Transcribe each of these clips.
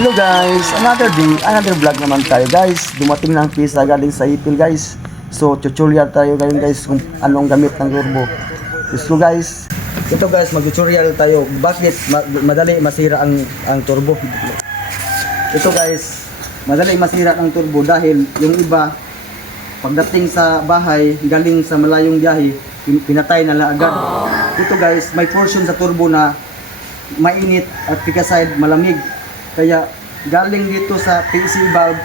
Hello guys, another day, another vlog naman tayo guys. Dumating ng pizza galing sa Ipil guys. So tutorial tayo ngayon guys kung anong gamit ng turbo. So guys, ito guys mag-tutorial tayo bakit madali masira ang turbo. Ito guys, madali masira ang turbo dahil yung iba pagdating sa bahay galing sa malayong biyahe, pinatay na lang agad. Ito guys, may portion sa turbo na mainit at pigaside malamig. Kaya galing dito sa PC valve,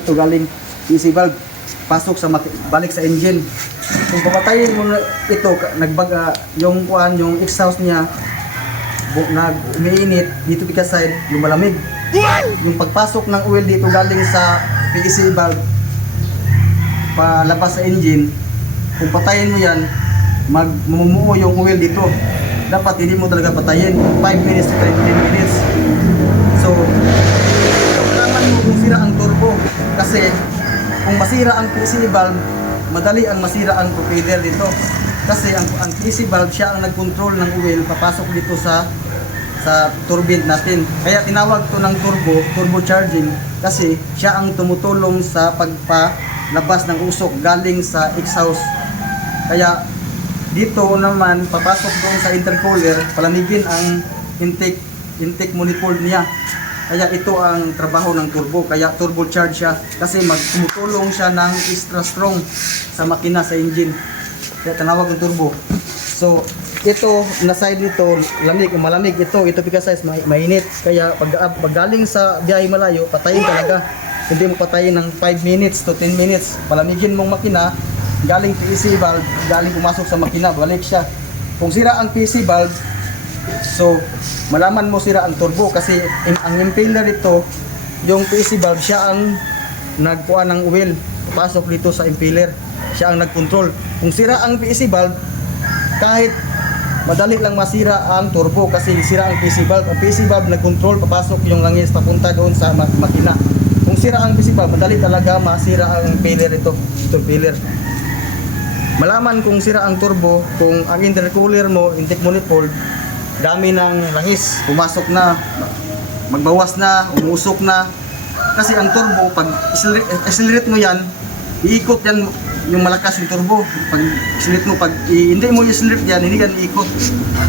ito galing PC valve, pasok sa balik sa engine. Kung papatayin mo ito, nagbaga yung exhaust niya umiinit dito pigaside, yung malamig. Yung pagpasok ng oil dito galing sa PC valve palabas sa engine, kung patayin mo yan, mamumuo yung oil dito. Dapat hindi mo talaga patayin 5 minutes to 10 minutes. So, kailangan mo kung sira ang turbo. Kasi, kung masira ang PC valve, madali ang masira ang propeller dito. Kasi, ang PC valve, siya ang nag-control ng oil, papasok dito sa turbine natin. Kaya tinawag to ng turbo charging. Kasi, siya ang tumutulong sa pagpalabas ng usok galing sa exhaust. Kaya, dito naman, papasok doon sa intercooler, palamigin ang intake manifold niya. Kaya ito ang trabaho ng turbo, kaya turbo charge siya kasi tumutulong siya ng extra strong sa makina, sa engine. Kaya tinawag ng turbo. So ito na side nito malamig, ito because mainit. Kaya pag galing sa biyahe malayo, patayin talaga. Hindi mo patayin ng 5 minutes to 10 minutes. Palamigin mong makina, galing PC valve, galing pumasok sa makina, balik siya. Kung sira ang PC valve, so malaman mo sira ang turbo kasi ang impeller dito, yung PC valve, siya ang nagkuha ng oil, pasok dito sa impeller, siya ang nagkontrol. Kung sira ang PC valve, kahit madali lang masira ang turbo kasi sira ang PC valve. Ang PC valve nagkontrol, papasok yung langis papunta doon sa makina. Kung sira ang PC valve, madali talaga masira ang impeller ito impeller. Malaman kung sira ang turbo, kung ang intercooler mo, intake manifold, dami ng langis, pumasok na, magbawas na, umusok na. Kasi ang turbo, pag accelerate mo yan, iikot yan yung malakas yung turbo. Pag accelerate mo, hindi mo i-accelerate yan, hindi yan iikot.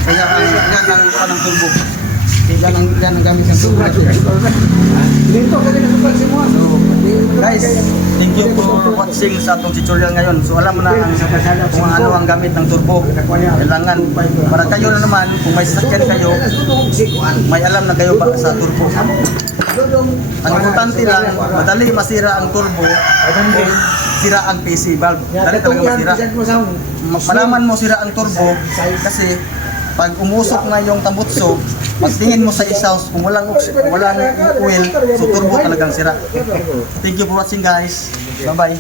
Kaya yan ang turbo. Yan ang gamit ng turbo. So, guys, thank you for watching sa atong tutorial ngayon. So alam mo na kung ano ang gamit ng turbo. Kailangan para kayo na naman, kung may sasakyan kayo, may alam na kayo sa turbo. Ang importante lang, madali masira ang turbo kung sira ang PC valve. Dali talaga masira. Malaman mo sira ang turbo kasi pag umusok na yung tambutso, pagtingin mo sa exhaust, kung walang oil, so turbo talagang sira. Thank you for watching guys. Bye bye.